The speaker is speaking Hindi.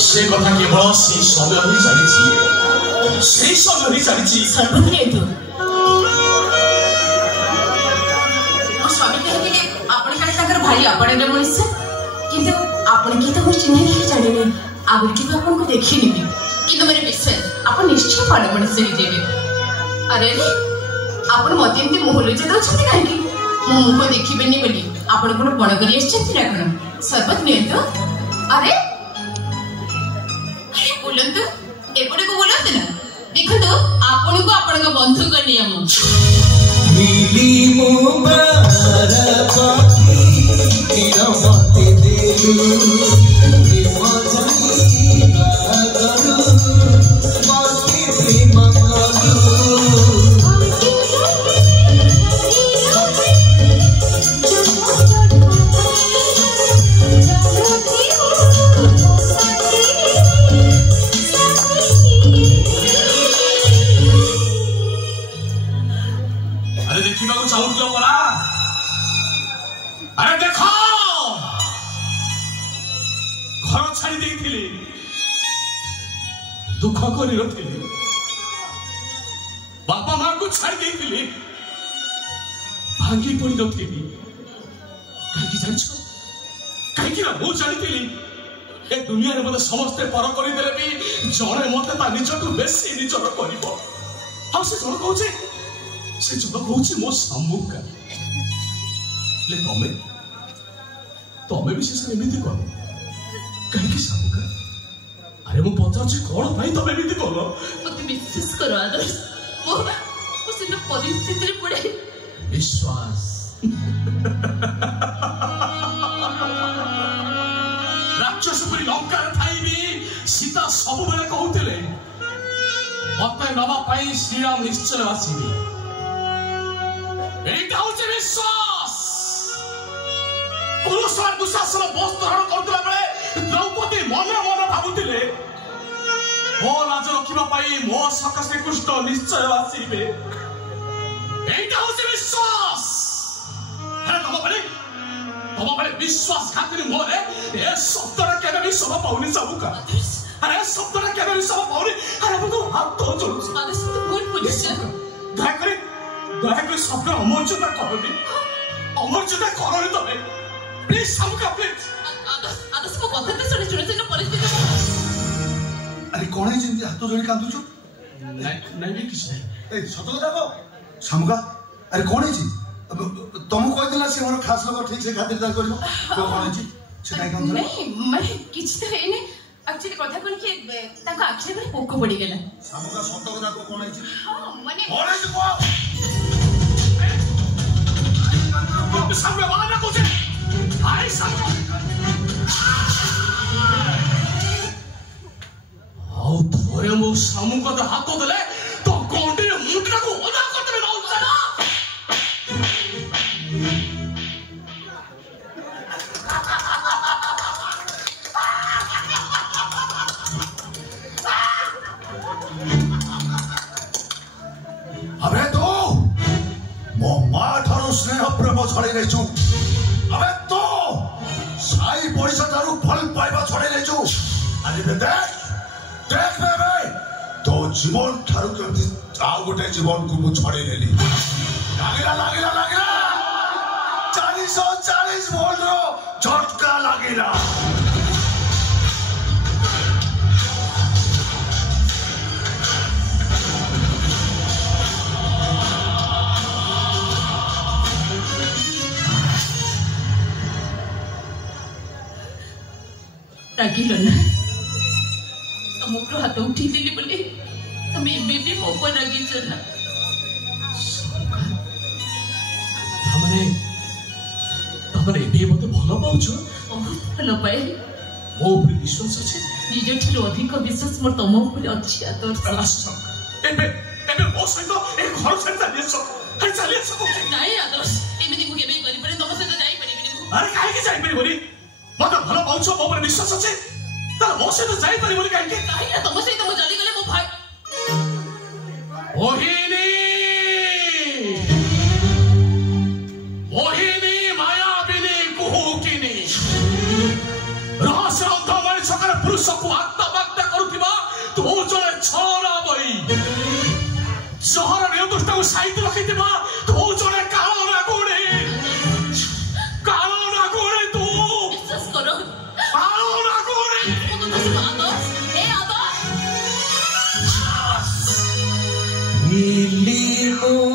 से कथा केवल से समय ही चली से समय ही चली सर्वज्ञ स्वामी कहते आपण काहे ताकर भाई आपण मनुष्य किंतु आपण की तो चिन्ह नहीं जाने आगे की आपण को देखी नहीं किंतु मेरे विश्वास आपण निश्चय फल मनुष्य ही देवे अरे आपण मते एमती मोहलो जे दउछथि काहे की मो मुख देखिबेनी बोली आपण कोन बण करी आछथि ना कोन सर्वज्ञ तो अरे अरे बोलंतु एपटे को बोलंतु ना देखो आपण को आपण का बंधु का नियम नीली मुबारक तेरा मते देलु मजानी बागलु मस्ती प्रेम कलु अरे देखो घर छाड़ी देइथिले दुख करी रथिले बापा मां को छाड़ी देइथिले भांगी पड़ी रथिले काहे जानिछो काहे कि ना मो जानिथिले ए दुनिया रे मते समस्त पर करी देले भी जणे मते ता निजटु बेसी निजर करिवो आ से जण कहूचे से जण कहूचे मो सामुका ले तमे विशेष एमती कर कहीं सामुका अरे मु पचार कौन भाई तमे एमती कर मत विश्वास करो आदर्श वो सिर्फ परिस्थिति रे पड़े विश्वास राक्षस पुरी लंका थाई भी सीता सब बेले कहउतिले मते नवा पाई श्री राम निश्चय आसीबे एटा होचे विश्वास पुरुषार दुशासन बस्त्रहरण करथिला बेले द्रौपदी मन मन भाबुतिले मो राज रखिबा पाई मो सका श्री कृष्ण निश्चय आसीबे एटा होचे विश्वास है तम बले विश्वास खातिर मोरे ए शब्दरा केबे भी सब पाउनी सबका अरे शब्दरा केबे भी सब पाउनी अरे तो हाथ तो जोड़ आदर्श तो गुड पोजीशन दया कर शब्द अमर्यादा करनी अमर्यादा करनी तमे प्लीज सामुका प्लीज आदर्श को कथा तो सुने सुने से परिस्थिति अरे कौन है जिंदगी हाथ जोड़ी कांदु छु नहीं भी किछ नहीं ए सत कथा को सामुका अरे कौन है जी तुम कह देला से हमर खास लोग ठीक से खातिरदार करियो तो कौन है जी से नहीं काम नहीं मैं किछ तो है ने एक्चुअली कथा कोन के ताका आखिर में पोको पड़ी गेला सामुका सत कथा को कौन है जी हां माने कौन है जी को सामने वाला कुछ आई सामने आओ थोरे मो सामु को हाथ देले तो कोंडी मुंडा को ओदा करते ना उछला अबे तो मो मां थारो स्नेह प्रेम छड़े नै छु अबे तो साई पड़िसा थारो फल पाइबा छड़े नै छु अरे बे देख बे तो जीवन थारो केमती आउ गोटे जीवन को मु छड़े लेली लागिला 440 वोल्ट रो झटका लागिला रागिल ना तुम हाथ उठी देली बोले तुम एबे भी मो पर रागी चला हमरे एबे मते भलो पाउछो बहुत भलो पाए मो ऊपर विश्वास अछि निजठलो अधिक विश्वास मोर तुम ऊपर अछि आदर्श एबे मो सहित ए घर से चलिए सब नहीं आदर्श एमिति मु केबे करि परे तुम सहित जाई परिबिनी अरे काहे के जाई परिबोनी मते भलो पाउछो मो ऊपर विश्वास अछि त मो सहित जाई परिबोनी काहे के काहे तुम सहित मु जली गले मो भाई मोहिनी मोहिनी मायाविनी कुहुकिनी पुरुषको आत्मा बात्ता करुथिबा तो जणे छरा बई सहर निर्दोषको साइड रखिथिबा तो जणे काळना गोडे तू विश्वास करो काळना गोडे आदर्श हे आदर्श मिली मो